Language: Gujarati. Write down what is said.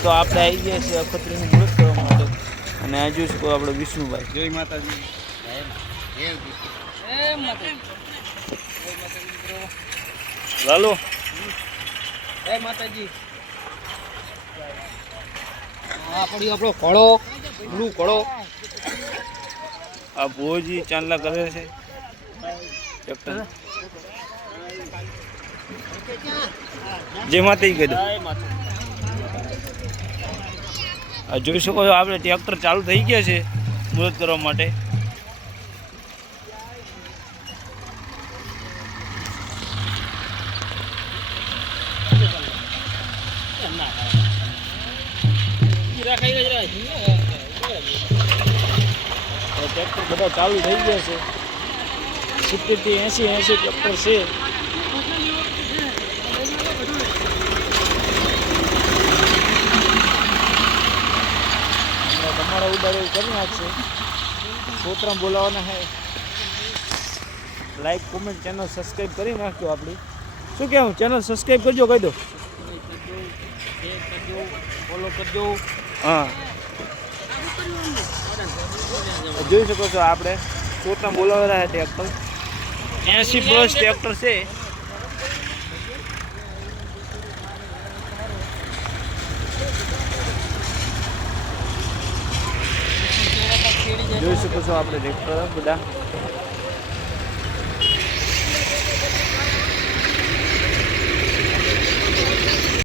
મિત્રો તો આપણે આવી ગયા છીએ અખત્રીનું મુહૂર્ત કરવા માટે. અને હજુ શું શકો આપણે વિષ્ણુભાઈ. જય માતાજી. લાલો. જય માતાજી. આ પડ્યો આપણો કોળો બ્લુ કળો આ ભોજી ચાંદલા કરે છે. જે માતા કહી દો. જોઈ શકો છો, આપણે ટ્રેક્ટર ચાલુ થઈ ગયા છે મુહૂર્ત કરવા માટે. ટ્રેક્ટર બધા ચાલુ થઈ ગયા છે. સિત્તેરથી એંસી એંસી ટ્રેક્ટર છે. તમારા ઉડાડો એવું કરી નાખશે. છોતરા બોલાવવાના હે. લાઈક કોમેન્ટ ચેનલ સબસ્ક્રાઈબ કરી નાખજો આપણી. શું કહેવું ચેનલ સબસ્ક્રાઈબ કરજો, કહી દો. ફોલો કરજો હા. જોઈ શકો છો આપણે. છોતરા બોલાવેલા છે ટ્રેક્ટર એંસી પ્લસ ટ્રેક્ટર છે. જોઈ શકો છો આપણે ટ્રેક્ટર બધા.